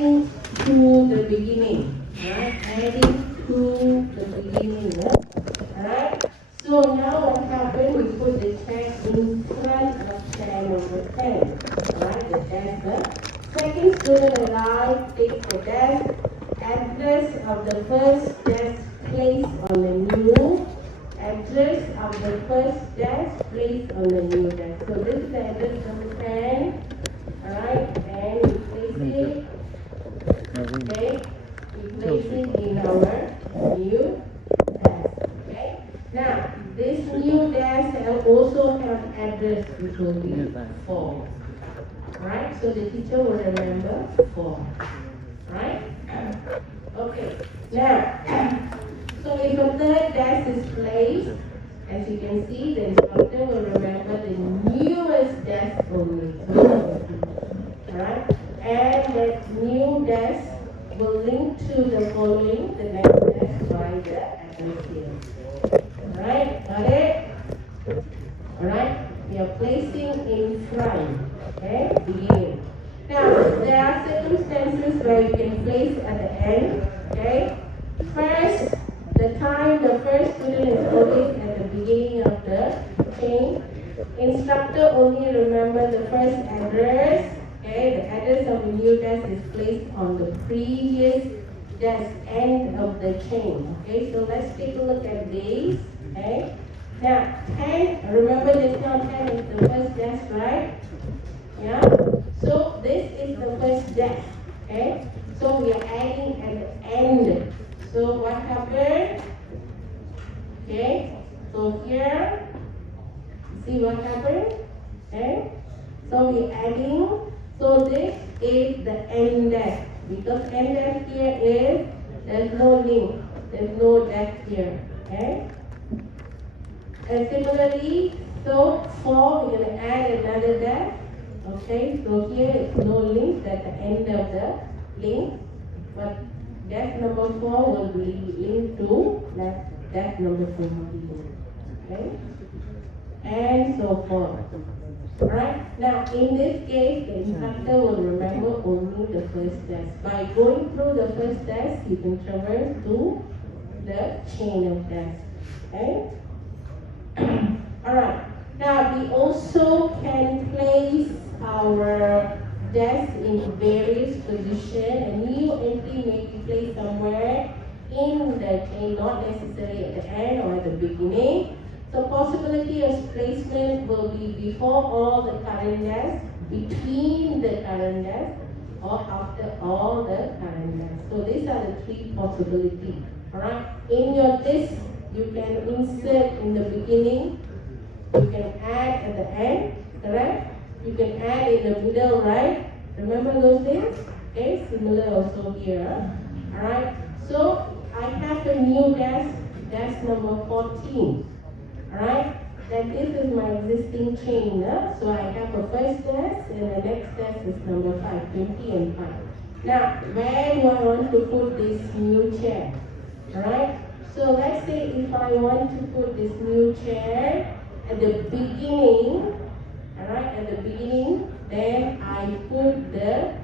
adding to the beginning. Alright, adding to the beginning. Alright, so now what happened? We put the chair in front of chair number 10. Alright, the desk. Second student arrived, takes the desk, address of the first desk placed on the new, address of the first desk placed on the new desk. So this is the address number 10. Alright, and we place it, okay, we place it in our new desk. Okay, now this new desk also have address which will be 4. Right, so the teacher will remember 4. Right? Okay, now, so if a third desk is placed, as you can see, the instructor will remember the newest desk only. Alright, and that new desk will link to the following, the next desk by the address here. Alright, got it? Alright, we are placing in front. Okay, begin. Now, there are circumstances where you can place at the end. Okay, first, the time the first student is always at the beginning of the chain. Instructor only remember the first address. Okay, the address of the new desk is placed on the previous desk end of the chain. Okay, so let's take a look at these. Okay, now 10. Remember, this now 10 is the first desk, right? Yeah, so this is the first desk, okay? So we are adding at the end. So what happened? Okay, so here, see what happened? Okay, so we are adding, so this is the end desk. Because end desk here is, there's no link, there's no desk here, okay? And similarly, so 4, we're going to add another desk. Okay, so here is no link at the end of the link, but desk number 4 will be linked to desk number 4. Okay, and so forth. Alright, now in this case, the instructor will remember only the first desk. By going through the first desk, you can traverse to the chain of desks. Okay, alright. Now we also can place our desk in various positions. A new entry may be placed somewhere in the chain, not necessarily at the end or at the beginning. So possibility of placement will be before all the current desks, between the current desks, or after all the current desks. So these are the 3 possibilities. Alright. In your disk, you can insert in the beginning. You can add at the end, correct? You can add in the middle, right? Remember those things? Okay, similar also here. Alright, so I have a new desk, desk number 14. Alright, then this is my existing chain. So I have a first desk and the next desk is number 5, 20 and 5. Now, where do I want to put this new chair? Alright, so let's say if I want to put this new chair at the beginning, alright, at the beginning, then I put the,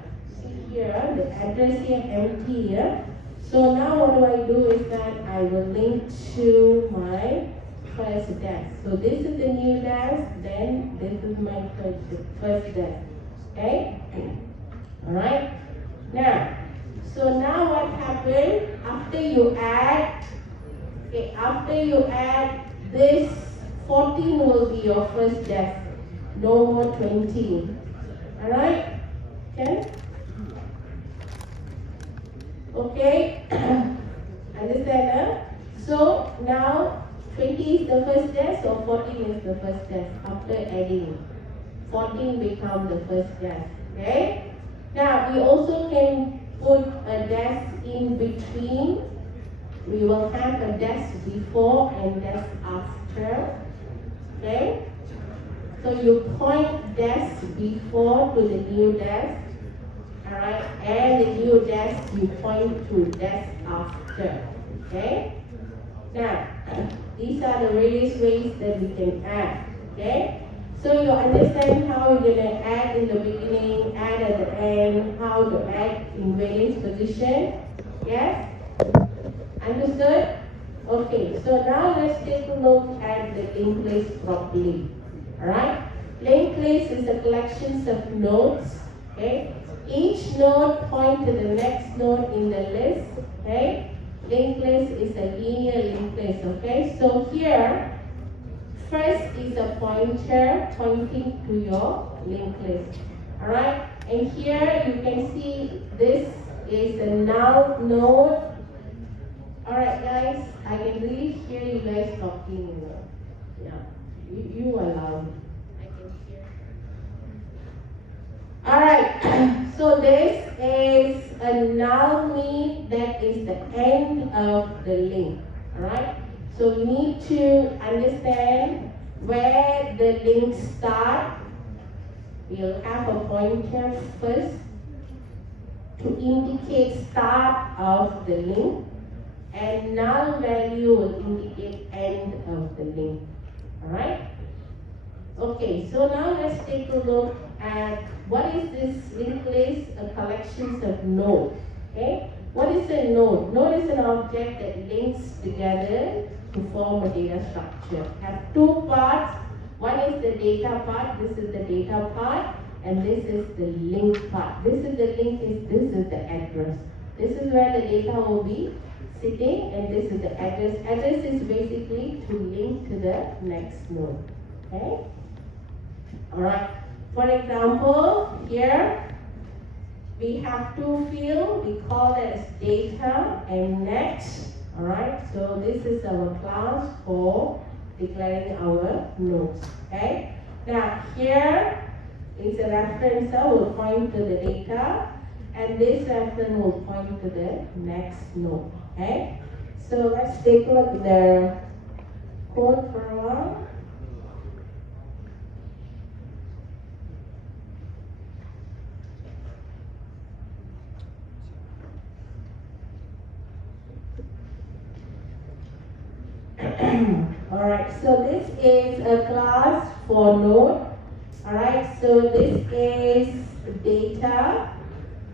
see here, the address here empty here. So now what do is that I will link to my first desk. So this is the new desk, then this is my first desk. Okay? Alright? Now, so now what happened? After you add, okay, after you add this 14 will be your first desk. No more 20. Alright? Okay? Okay? Understand? So now 20 is the first desk or 14 is the first desk after adding. 14 become the first desk. Okay? Now we also can put a desk in between. We will have a desk before and desk after. Okay? So you point desk before to the new desk. Alright, and the new desk you point to desk after. Okay? Now, these are the various ways that we can add. Okay? So you understand how you're going to add in the beginning, add at the end, how to add in various position? Yes? Understood? Okay, so now let's take a look at the linked list properly. Alright? Linked list is a collection of nodes. Okay? Each node points to the next node in the list. Okay? Linked list is a linear linked list. Okay? So here, first is a pointer pointing to your linked list. Alright? And here you can see this is a null node. Alright guys, I can really hear you guys talking. Yeah, you are loud. I can hear. Alright, so this is a null mean that is the end of the link. Alright, so we need to understand where the links start. We'll have a pointer first to indicate start of the link. And null value will indicate end of the link. Alright? Okay, so now let's take a look at what is this linked list? A collection of nodes. Okay? What is a node? Node is an object that links together to form a data structure. It has two parts. One is the data part, this is the data part, and this is the link part. This is the link, this is the address. This is where the data will be sitting, and this is the address. Address is basically to link to the next node. Okay? Alright. For example, here we have two fields. We call that as data and next. Alright. So this is our class for declaring our nodes. Okay? Now here is a reference that will point to the data, and this reference will point to the next node. Okay, so let's take a look at the code for a while. Alright, so this is a class for node. Alright, so this is data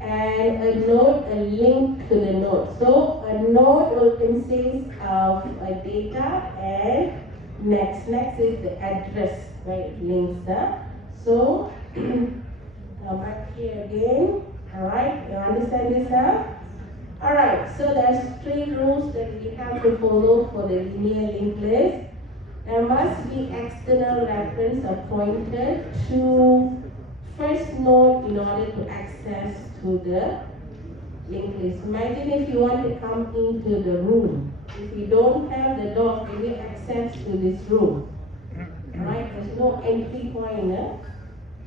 and a node, a link to the node. So a node will consist of a data and next. Next is the address, right? Links up. So come back here again. Alright, you understand this now? Alright, so there's three rules that we have to follow for the linear linked list. There must be external reference appointed to first node in order to access to the linked list. Imagine if you want to come into the room. If you don't have the door, can you access to this room? Right? There's no entry point.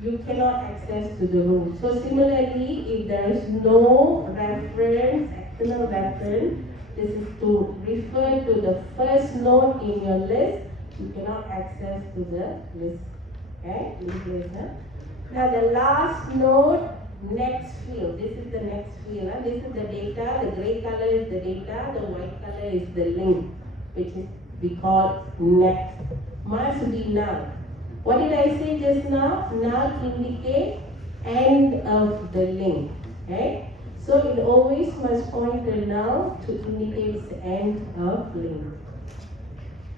You cannot access to the room. So similarly, if there is no reference, external reference, this is to refer to the first node in your list, you cannot access to the list. Okay? List. Now the last node, next field. This is the next field. This is the data. The gray color is the data. The white color is the link, which is we call next. Must be null. What did I say just now? Null indicates end of the link. Okay? So it always must point to null to indicate the end of link.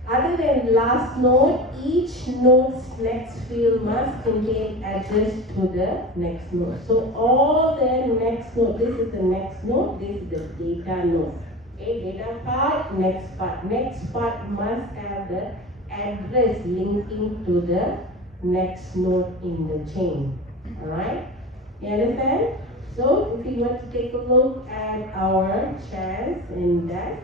Other than last node, each node's next field must contain address to the next node. So all the next node, this is the next node, this is the data node. Okay, data part, next part. Next part must have the address linking to the next node in the chain. Alright? You understand? So if you want to take a look at our chance in that,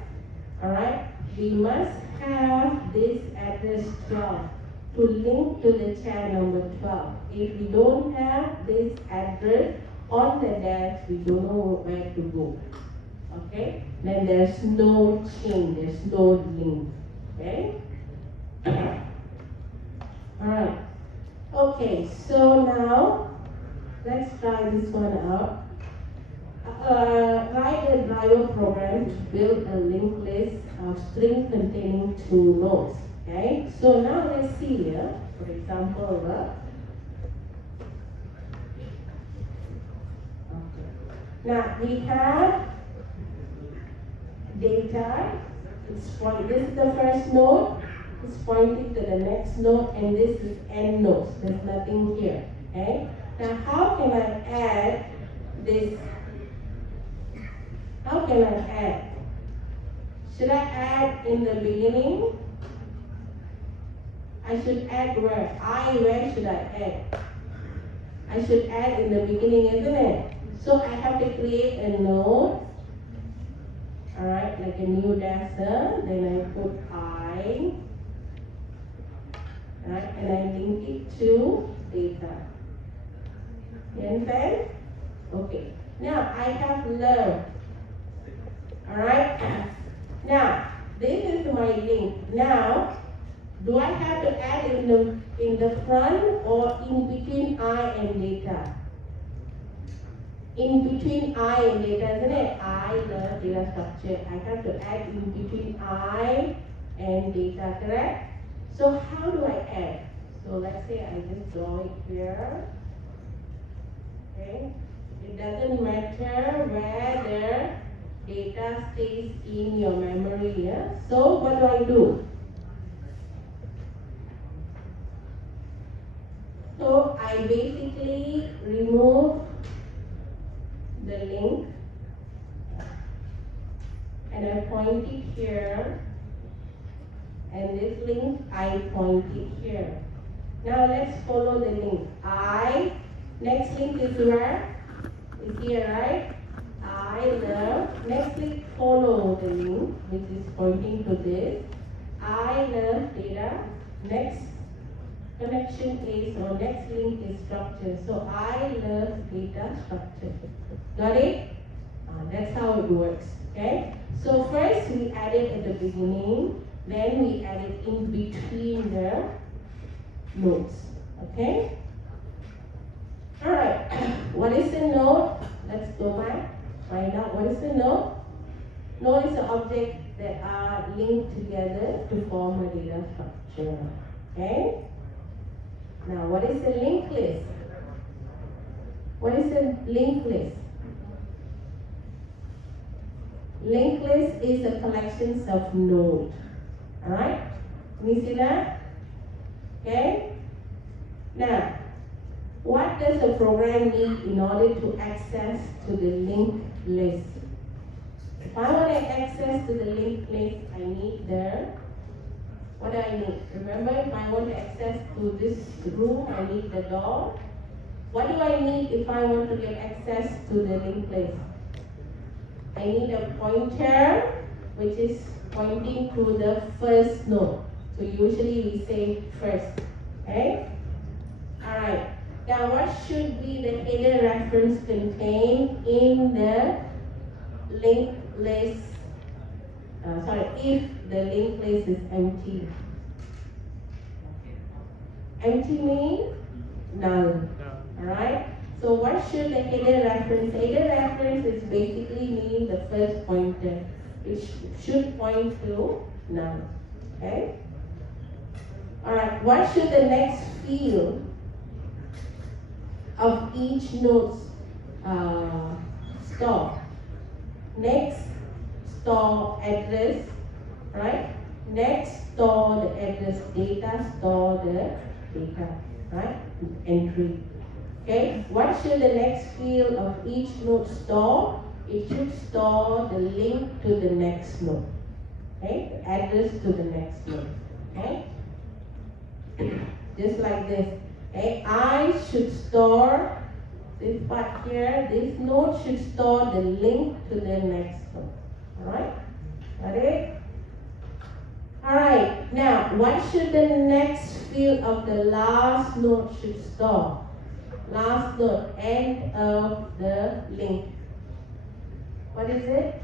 alright, we must have this address 12 to link to the chair number 12. If we don't have this address on the dash, we don't know where to go. Okay? Then there's no chain, there's no link. Okay? Alright. Okay, so now let's try this one out. Write a driver program to build a linked list of string containing two nodes. Okay, so now let's see here. For example, now we have data. This is the first node. It's pointing to the next node, and this is end nodes. There's nothing here. Okay. Now, how can I add this? How can I add? Should I add in the beginning? I should add where? Where should I add? I should add in the beginning, isn't it? So I have to create a node. Alright, like a new data. Then I put I. Right, and I link it to data. You understand? Okay. Now I have learned. Alright? Now, this is my link. Now, do I have to add in the front or in between I and data? In between I and data, isn't it? I learn data structure. I have to add in between I and data, correct? So how do I add? So let's say I just draw it here. Okay. It doesn't matter where the data stays in your memory. Yeah? So what do I do? So I basically remove the link and I point it here, and this link I point it here. Now let's follow the link. Next link is where? Is here, right? I love. Next link follow the link which is pointing to this. I love data. Next connection is, or next link is structure. So I love data structure. Got it? That's how it works. Okay? So first we added at the beginning, then we added in between the nodes. Okay? Alright. What is a node? Let's go back. Find out what is a node. Node is an object that are linked together to form a data structure. Okay? Now, what is a linked list? What is a linked list? Linked list is a collection of nodes. Alright? Can you see that? Okay? Now, what does a program need in order to access to the linked list? If I want to access to the linked list, I need what do I need? Remember, if I want to access to this room, I need the door. What do I need if I want to get access to the linked list? I need a pointer, which is pointing to the first node. So usually we say first. Okay? Alright. Now what should be the header reference contained in the linked list? If the linked list is empty. Empty means null. Alright? So what should the header reference? Header reference is basically meaning the first pointer. It should point to null. Okay? Alright, what should the next field of each node store? Next, store address, right? Next, store the address data, store the data, right? Entry. Okay, what should the next field of each node store? It should store the link to the next node. Okay, the address to the next node. Okay, just like this. Okay, I should store this part here. This node should store the link to the next node. Alright? Got it? Alright, now what should the next field of the last node should store? Last node, end of the link. What is it?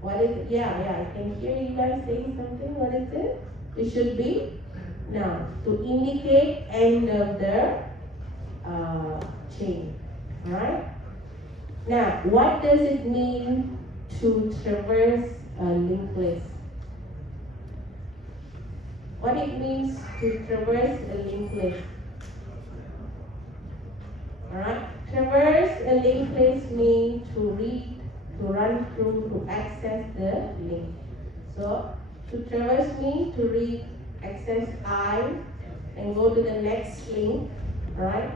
What is it? Yeah, I can hear you guys saying something. What is it? It should be now to indicate end of the chain. Alright? Now, what does it mean to traverse a linked list? what it means to traverse a linked list. Alright, traverse a linked list means to read, to run through, to access the link. So, to traverse means to read, access I, and go to the next link, right?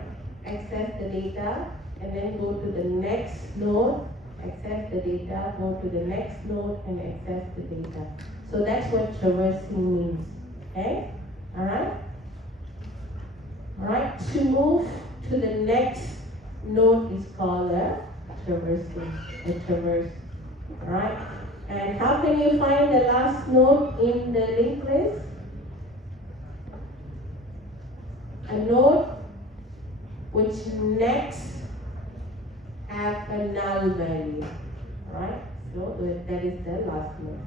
Access the data, and then go to the next node, access the data, go to the next node, and access the data. So that's what traversing means, okay? Alright? Alright, to move to the next node is called a traverse. Alright? And how can you find the last node in the linked list? A node which next have a null value. Alright? So that is the last node.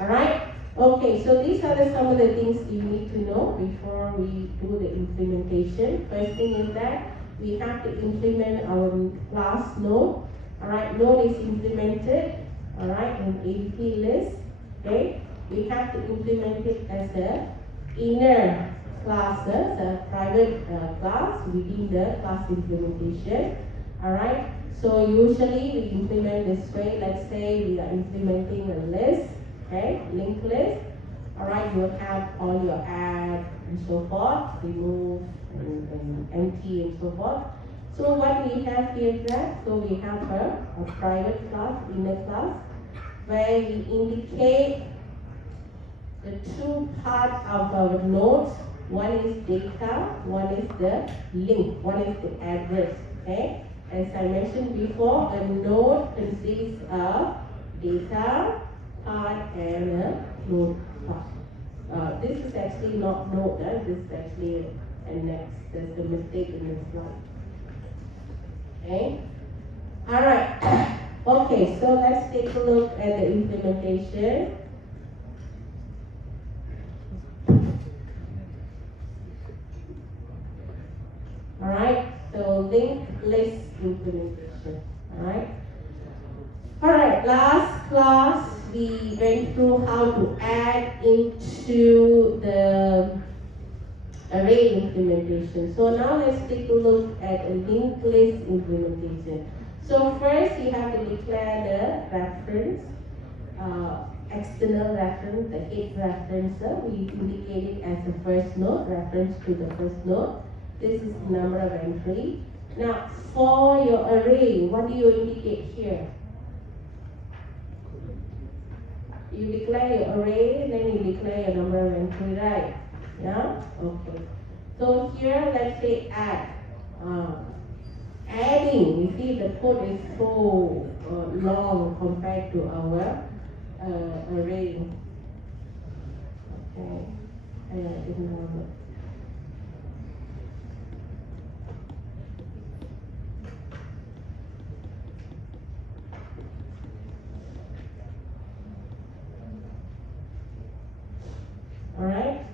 Alright? Okay, so these are some of the things you need to know before we do the implementation. First thing is that we have to implement our class node. Alright, node is implemented, alright, in ADP list. Okay, we have to implement it as a inner classes, a private class within the class implementation. Alright, so usually we implement this way. Let's say we are implementing a list, okay, linked list. Alright, you have all your add and so forth, remove and empty and so forth. So what we have here is that, so we have a private class, inner class, where we indicate the two parts of our nodes. One is data, one is the link, one is the address, okay? As I mentioned before, a node consists of data part and a node part. This is actually not node, this is actually a next. There's a mistake in this slide. Okay? Alright. Okay, so let's take a look at the implementation. Alright, so linked list implementation. Alright, last class we went through how to add into the array implementation. So now let's take a look at a linked list implementation. So first you have to declare the reference, external reference, the head reference. We indicate it as the first node, reference to the first node. This is the number of entry. Now for your array, what do you indicate here? You declare your array, then you declare your number of entry, right? Yeah? Okay. So here, let's say add. Adding, you see the code is so long compared to our array. Okay. Ignore it. Alright?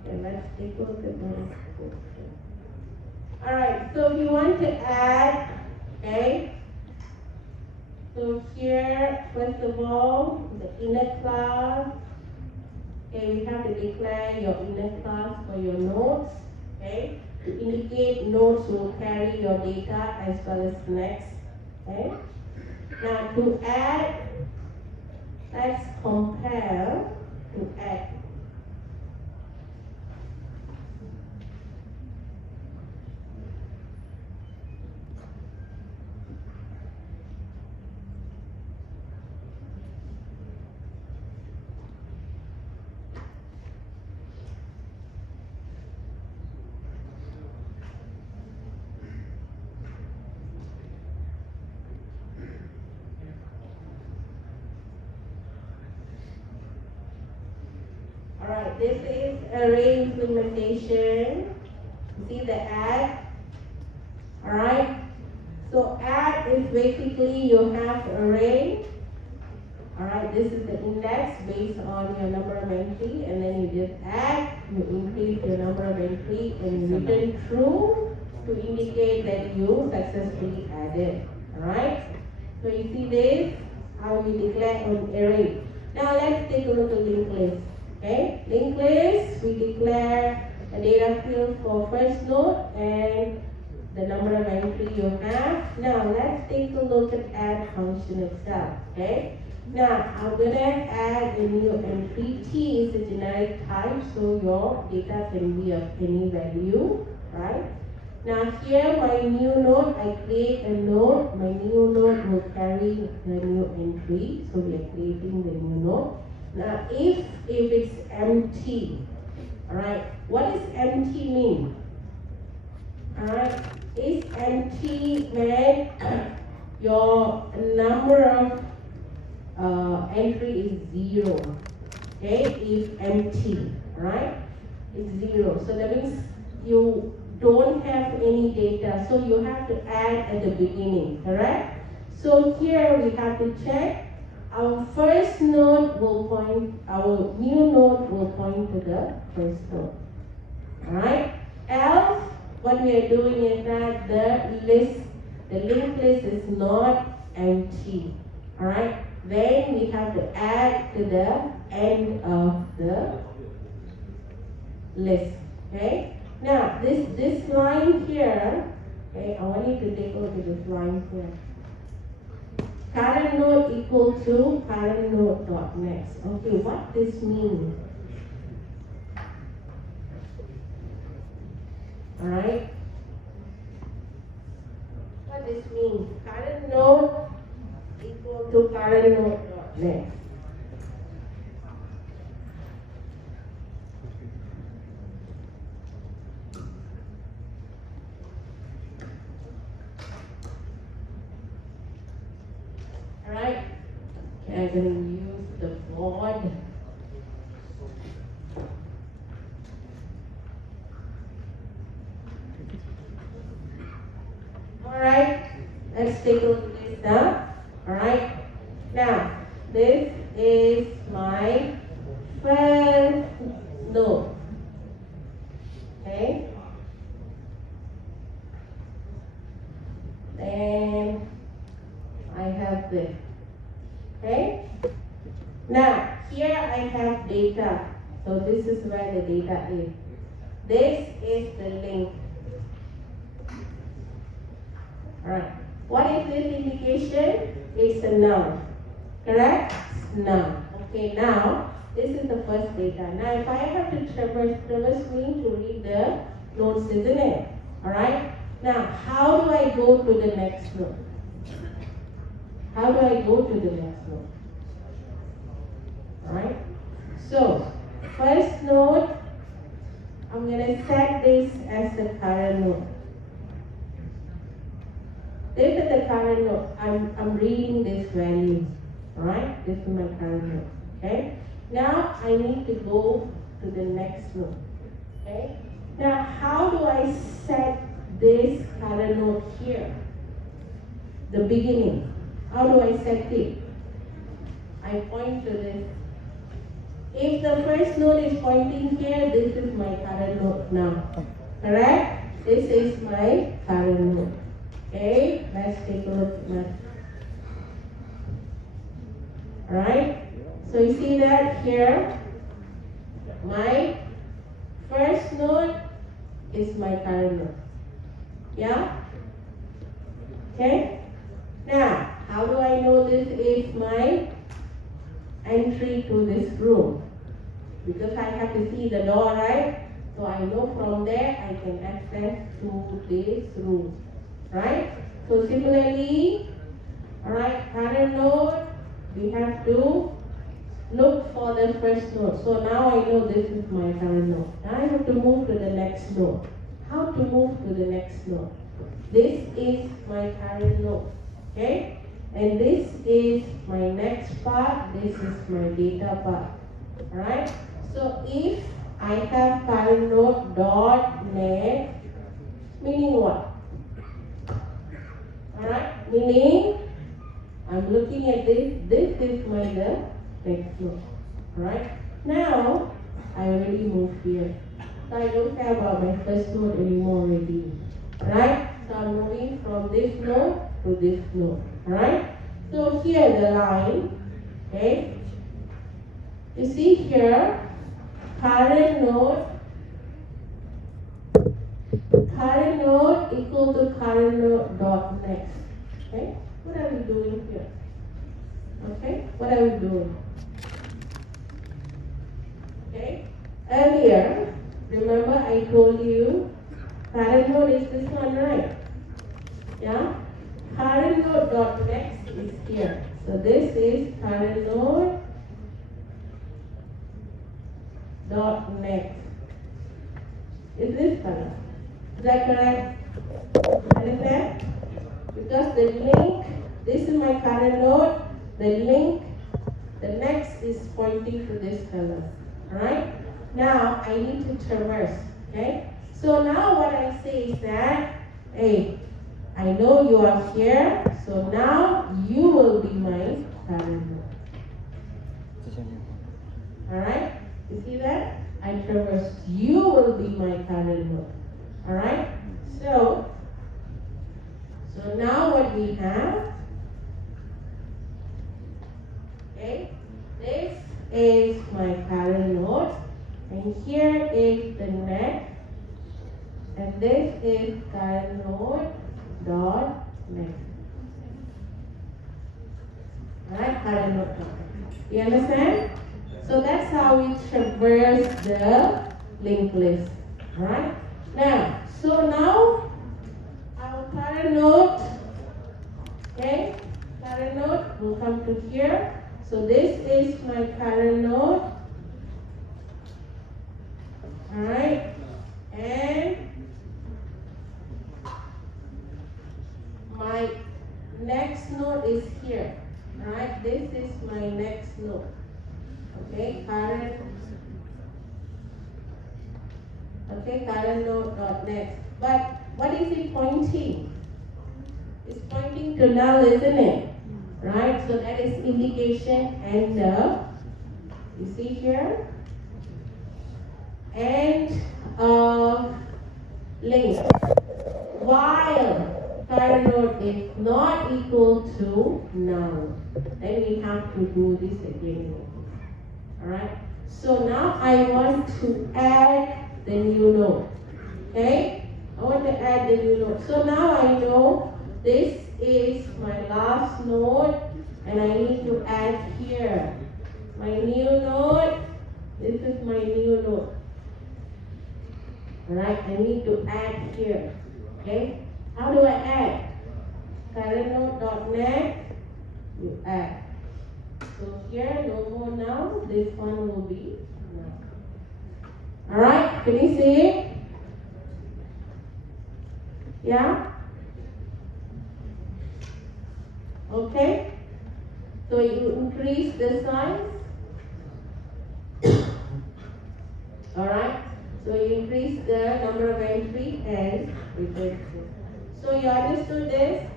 Okay, let's take a look at this. Alright, so if you want to add, okay, so here, first of all, the inner class, okay, we have to declare your inner class for your nodes, okay, to indicate nodes will carry your data as well as next, okay. Now to add, let's compare to add. Alright, this is array implementation. You see the add. Alright, so add is basically you have array. Alright, this is the index based on your number of entry, and then you just add, you increase your number of entry, and you return true to indicate that you successfully added. Alright, so you see this, how we declare an array. Now let's take a look at linked list. Okay, linked list, we declare a data field for first node and the number of entry you have. Now let's take a look at add function itself. Okay. Now I'm gonna add a new entry. T is a generic type, so your data can be of any value, right? Now here my new node, I create a node. My new node will carry the new entry, so we are creating the new node. Now if it's empty, alright, what does empty mean? Alright, is empty when your number of entry is 0. Okay, if empty, right? It's 0. So that means you don't have any data, so you have to add at the beginning, correct? So here we have to check. Our first node will point, our new node will point to the first node. Alright? Else, what we are doing is that the linked list is not empty. Alright? Then we have to add to the end of the list. Okay? Now this line here, okay, I want you to take a look at this line here. Current node equal to current node dot next. Okay, what this means? Alright? What this means? Current node equal to current node dot next. Alright? Okay, I'm going to use the board. Alright, let's take a look at this now. Alright, now this is my first node. Okay, then I have this. Okay, now here I have data. So this is where the data is. This is the link. Alright, what is this indication? It's a noun, correct? Noun. Okay, now this is the first data. Now if I have to traverse means to read the nodes, isn't it? Alright, now how do I go to the next node? How do I go to the next node? Alright, so first node, I'm going to set this as the current node. This is the current node. I'm reading this value. Alright? This is my current node. Okay? Now I need to go to the next node. Okay? Now how do I set this current node here? The beginning. How do I set it? I point to this. If the first node is pointing here, this is my current node now. Correct? This is my current node. Okay, let's take a look at that. Alright, so you see that here, my first node is my current node. Yeah? Okay? Now, how do I know this is my entry to this room? Because I have to see the door, right? So I know from there I can access to this room. Right? So similarly, alright, current node, we have to look for the first node. So now I know this is my current node. Now I have to move to the next node. How to move to the next node? This is my current node. Okay? And this is my next part. This is my data part. Alright? So if I have current node dot next, meaning what? Alright, meaning I'm looking at this is my next node. Alright, now I already moved here. So I don't care about my first node anymore already. Alright, so I'm moving from this node to this node. Alright, so here the line, okay, you see here current node equal to current node dot next. Okay, what are we doing here? Okay, what are we doing? Okay, earlier, remember I told you current node is this one, right? Yeah, current node dot next is here. So this is current node dot next. Is this color? Is that correct? Understand? Because the link, this is my current node, the link, the next is pointing to this color. Alright? Now I need to traverse. Okay? So now what I say is that, hey, I know you are here, so now you will be my current node. Alright? You see that? I traverse. You will be my current node. Alright? So now what we have, okay, this is my current node, and here is the next, and this is current node dot next. Alright, current node dot next. You understand? So that's how we traverse the linked list. Alright? Now, so now our current node, okay, current node will come to here. So this is my current node. Alright, and my next node is here. Alright, this is my next node. Okay, current node dot next. But what is it pointing? It's pointing to null, isn't it? Right? So that is indication and you see here, and link. While current node is not equal to null, then we have to do this again. Alright? So now I want to add the new node. Okay? I want to add the new node. So now I know this is my last node, and I need to add here my new node. This is my new node. Alright, I need to add here. Okay? How do I add? Current node dot next, you add. So here, no more now. This one will be now. Alright, can you see it? Yeah? Okay? So you increase the size. Alright? So you increase the number of entry and replace it. So you understood this?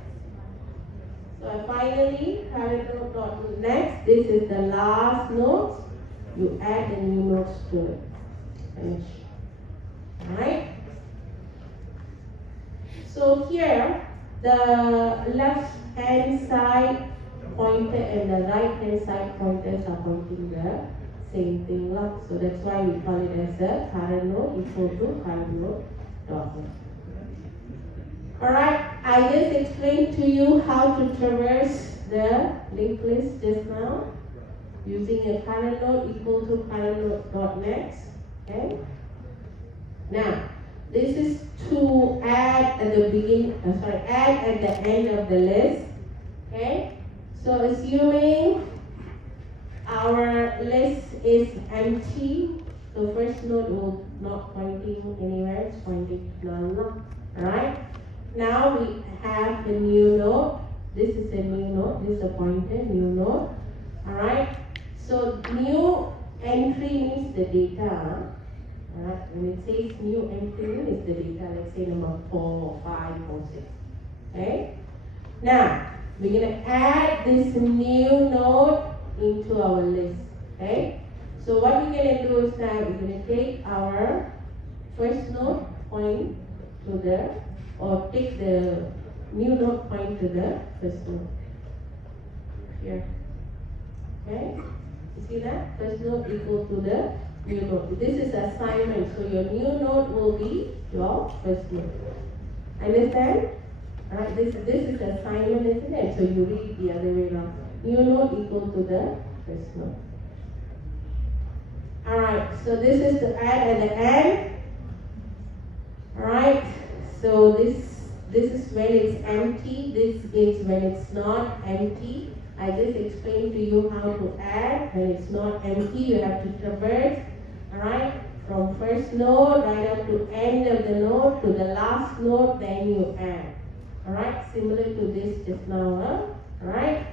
So finally, current node dot next. This is the last node. You add the new nodes to it. Finish. Alright? So here, the left hand side pointer and the right hand side pointers are pointing the same thing. So that's why we call it as the current node equal to current node dot next. Alright, I just explained to you how to traverse the linked list just now using a current node equal to current node dot next. Okay? Now, this is to add at the beginning, add at the end of the list. Okay? So assuming our list is empty, so first node will not pointing anywhere, it's pointing to none. Alright? Now we have the new node. This is a new node, this is a pointer, new node. Alright? So new entry means the data. Alright, when it says new entry is the data, let's say number 4 or 5 or 6. Okay? Now, we're going to add this new node into our list. Okay? So what we're going to do is now we're going to take our first node, point to the, or take the new node, point to the first node. Here. Okay? You see that? First node equal to the new note. This is assignment, so your new note will be your first note. Understand? Alright, this is assignment, isn't it? So you read the other way around. New note equal to the first note. Alright, so this is the add at the end. Alright, so this is when it's empty, this is when it's not empty. I just explained to you how to add. When it's not empty, you have to traverse, alright, from first note right up to end of the note to the last note, then you add. Alright, similar to this just now, huh? Alright?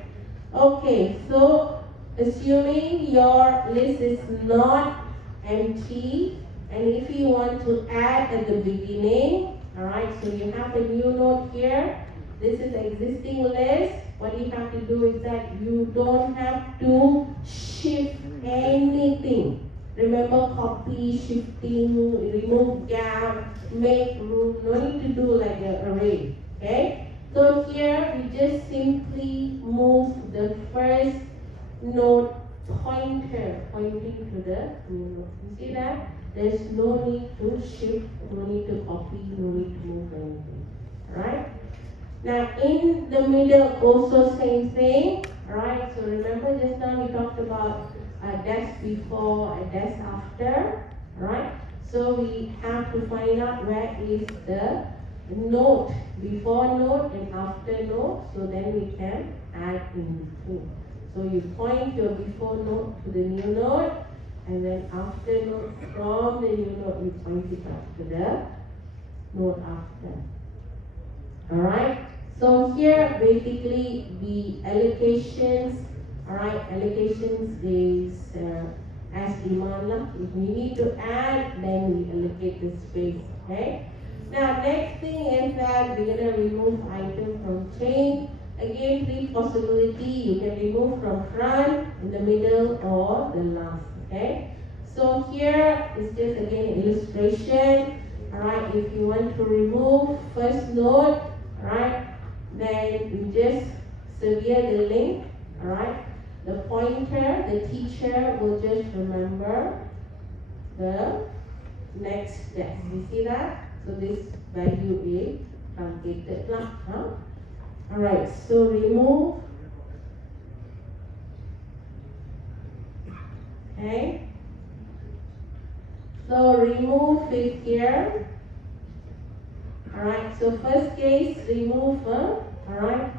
Okay, so assuming your list is not empty, and if you want to add at the beginning, alright, so you have a new note here. This is existing list. What you have to do is that you don't have to shift anything. Remember, copy, shifting, remove gap, make room. No need to do like an array. Okay? So here we just simply move the first note pointer pointing to the new note. You see that? There's no need to shift, no need to copy, no need to move anything. Alright? Now in the middle also same thing. Alright, so remember just now we talked about a dash before, a dash after. Alright? So we have to find out where is the note, before note and after note, so then we can add in between. So you point your before note to the new note, and then after note from the new note you point it up to the note after. Alright, so here basically the allocations, alright, allocations is as demand. If we need to add, then we allocate the space, okay? Now next thing is that we're going to remove item from chain. Again, three possibility. You can remove from front, in the middle, or the last. Okay. So here is just again illustration. Alright, if you want to remove first note, alright, then you just sever the link. Alright, the pointer, the teacher will just remember the next step. You see that? So this value is truncated lah. Huh? Alright, so remove. Okay. So remove it here. Alright, so first case remove. Alright,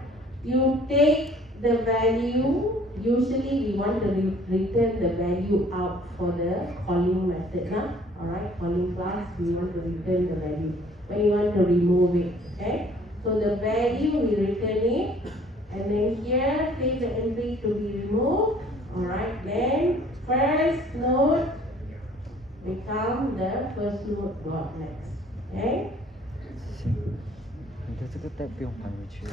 you take the value. Usually we want to return the value out for the calling method. Alright, calling class, we want to return the value. When you want to remove it, okay? So the value, we return it. And then here, take the entry to be removed. Alright, then first node become the first node dot next. Okay? 你的这个 tab 不用还回去了。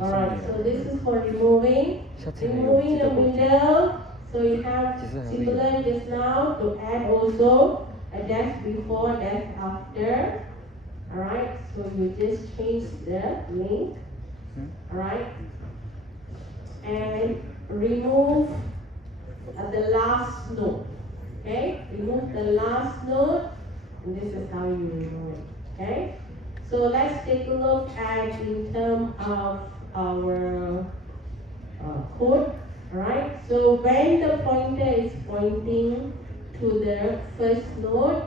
Alright, so this is for removing. Removing the middle. So you have similar just now to add also a dash before, dash after. Alright, so you just change the link. Alright, and remove the last node. Okay, remove the last node, and this is how you remove it. Okay, so let's take a look at in terms of our code. Alright, so when the pointer is pointing to the first node,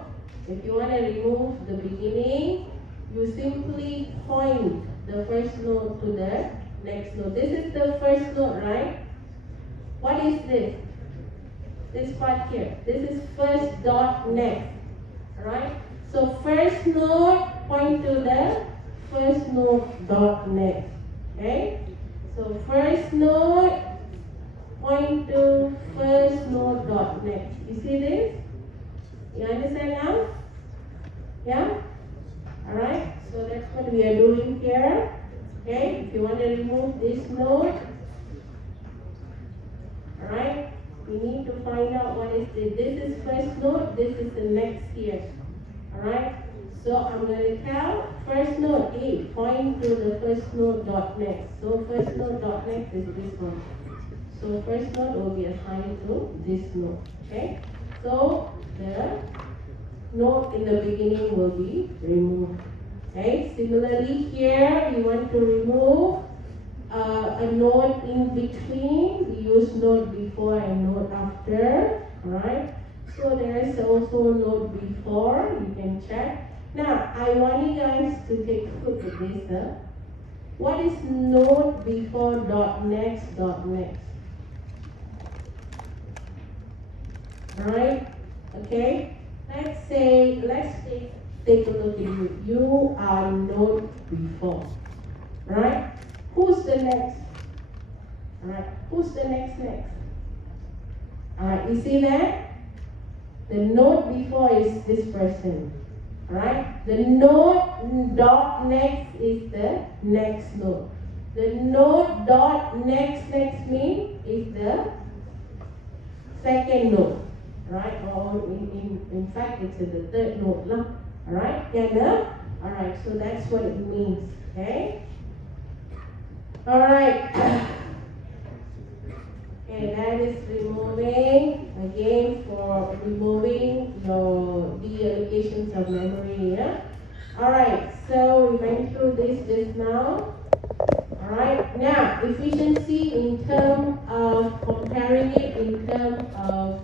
if you want to remove the beginning, you simply point the first node to the next node. This is the first node, right? What is this? This part here. This is first dot next. Alright? So first node point to the first node dot next. Okay? So first node point to first node dot next. You see this? You understand now? Yeah? Alright? So that's what we are doing here. Okay? If you want to remove this node, alright? We need to find out what is this. This is first node, this is the next here. Alright? So I'm going to tell first node A, point to the first node dot next. So first node dot next is this one. So first node will be assigned to this node. Okay? So the node in the beginning will be removed. Okay, similarly here you want to remove a node in between. We use node before and node after, right? So there is also node before, you can check. Now I want you guys to take a look at this. What is node before dot next dot next? Right? Okay? Let's take a look at you. You are node before. Right? Who's the next? Alright, who's the next? Alright, you see that? The node before is this person. Alright? The node dot next is the next node. The node dot next means is the second node. Right? Or in fact it's the third node. Alright? Alright, so that's what it means. Okay? Alright. Okay, that is removing, again for removing your deallocations of memory. Yeah? Alright, so we went through this just now. Alright, now efficiency in terms of comparing it in terms of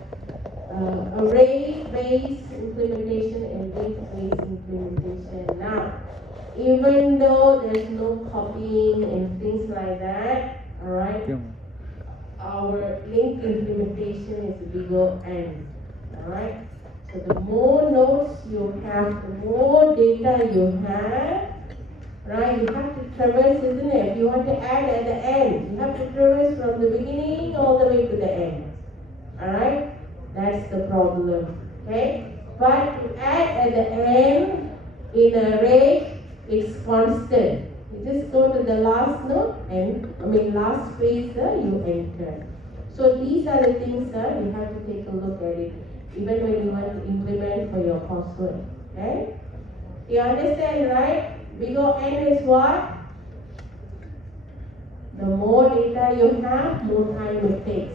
array-based implementation and link-based implementation. Now, even though there's no copying and things like that, alright, our link implementation is bigger N. Alright? So the more nodes you have, the more data you have, right? You have to traverse, isn't it? If you want to add at the end, you have to traverse from the beginning all the way to the end. Alright? That's the problem. Okay? But to add at the end in an array, it's constant. You just go to the last node and last phase you enter. So these are the things you have to take a look at it, even when you want to implement for your coursework. Okay? You understand, right? Big O N is what? The more data you have, more time it takes.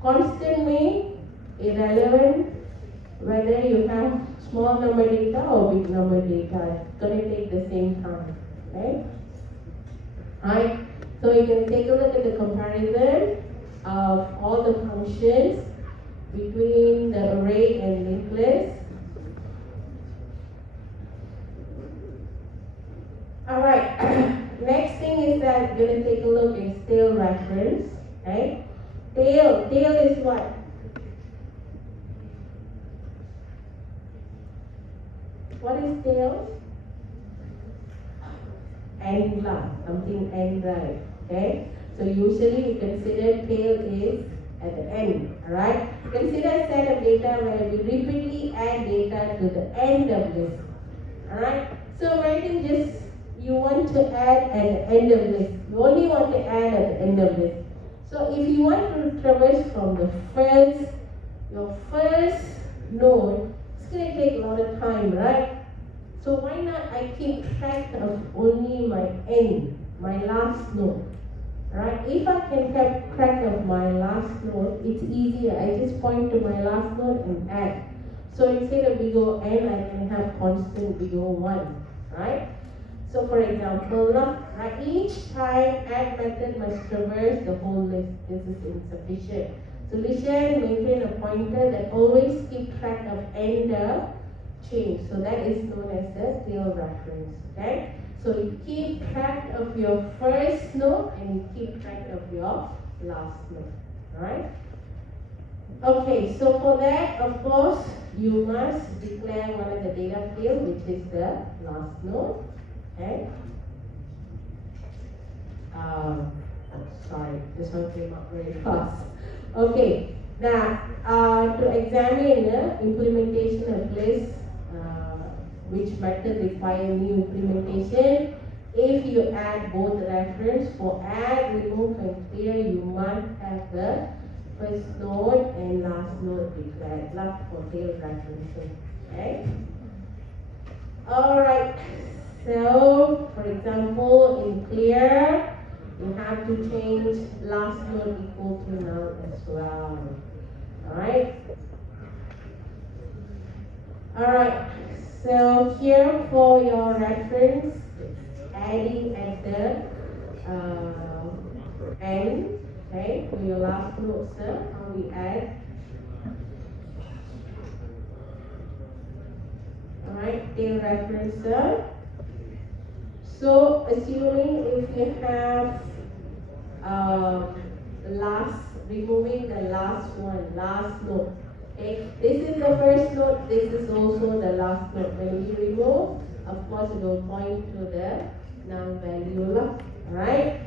Constant means irrelevant whether you have small number data or big number data. It's going to take the same time. Okay? Right? So you can take a look at the comparison of all the functions between the array and linked list. Alright, next thing is that we're going to take a look at tail reference. Okay? Tail is what? What is tail? End line, something end right. Okay? So usually we consider tail is at the end. Alright? Consider a set of data where we repeatedly add data to the end of list. Alright? So imagine just you want to add at the end of list. You only want to add at the end of list. So if you want to traverse from your first node, it's going to take a lot of time, right? So why not I keep track of only my end, my last node, right? If I can keep track of my last node, it's easier. I just point to my last node and add. So instead of big O N, I can have constant big O1, right? So for example, right, each time add method must traverse the whole list. This is insufficient. Solution, maintain a pointer that always keep track of end of change. So that is known as the tail reference. Okay? So you keep track of your first node and you keep track of your last node. Alright? Okay, so for that, of course, you must declare one of the data field, which is the last node. Okay? Sorry, this one came up very fast. Okay, now to examine implementation of list, which method require new implementation. If you add both reference, for add, remove, and clear, you must have the first node and last node declared, left for tail referencing. Okay? Alright, so for example, in clear, you have to change last node equal to null as well. Alright? Alright, so here for your reference, adding at the end, okay, for your last note, sir, how we add. Alright, take reference, sir. So, assuming if you have removing the last note. Okay, this is the first note, this is also the last note. When you remove, of course, it will point to the noun value. Alright?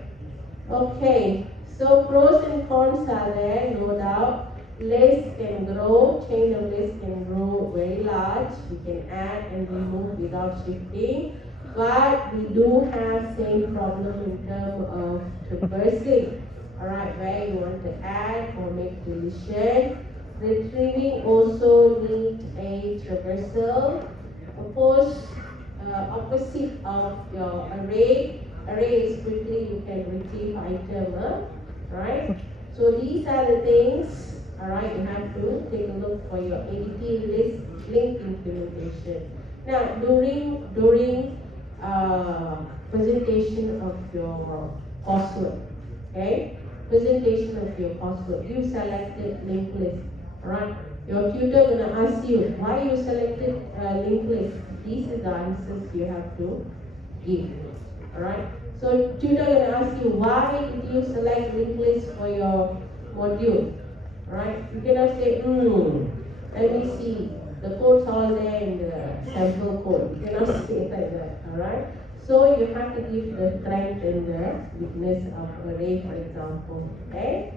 Okay, so pros and cons are there, no doubt. List can grow, chain of list can grow very large. You can add and remove without shifting. But we do have same problem in terms of traversing. Alright, where you want to add or make deletion. Retrieving also needs a traversal. Opposite of your array. Array is quickly you can retrieve item, right? So these are the things, alright, you have to take a look for your ADT list link implementation. Now during presentation of your coursework, okay? Presentation of your coursework, you selected linked list, alright? Your tutor gonna ask you why you selected linked list. These are the answers you have to give, alright? So tutor gonna ask you why did you select linked list for your module, alright? You cannot say, let me see, the code's all there in the sample code. You cannot say it like that, alright? So you have to give the strength and the weakness of array, for example, okay?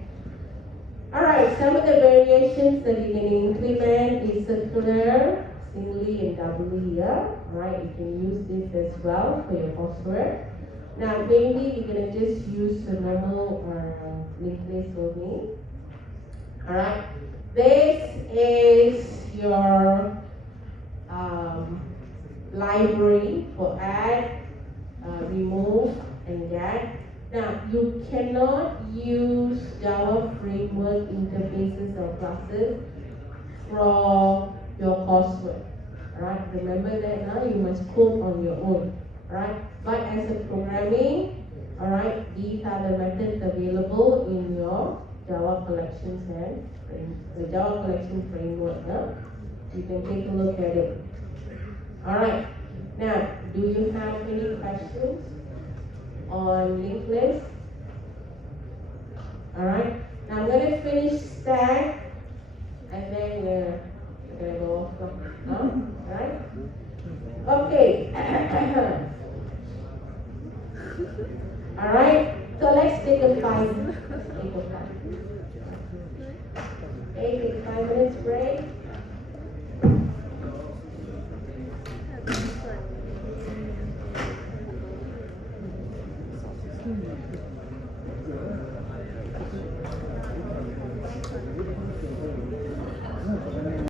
Alright, some of the variations that you can implement is circular, singly and doubly here. Alright, you can use this as well for your coursework. Now mainly we're gonna just use the normal linked list only. Alright, this is your library for add, remove and get. Now, you cannot use Java framework interfaces or classes for your coursework. Right? Remember that now you must code on your own. Right? But as a programming, alright, these are the methods available in your Java collections and the Java collection framework. You can take a look at it. Alright. Now, do you have any questions on linked list? Alright, now I'm going to finish stack and then we're going to go off. Alright? Okay. Alright, so let's take a 5. Okay, take 5 minutes.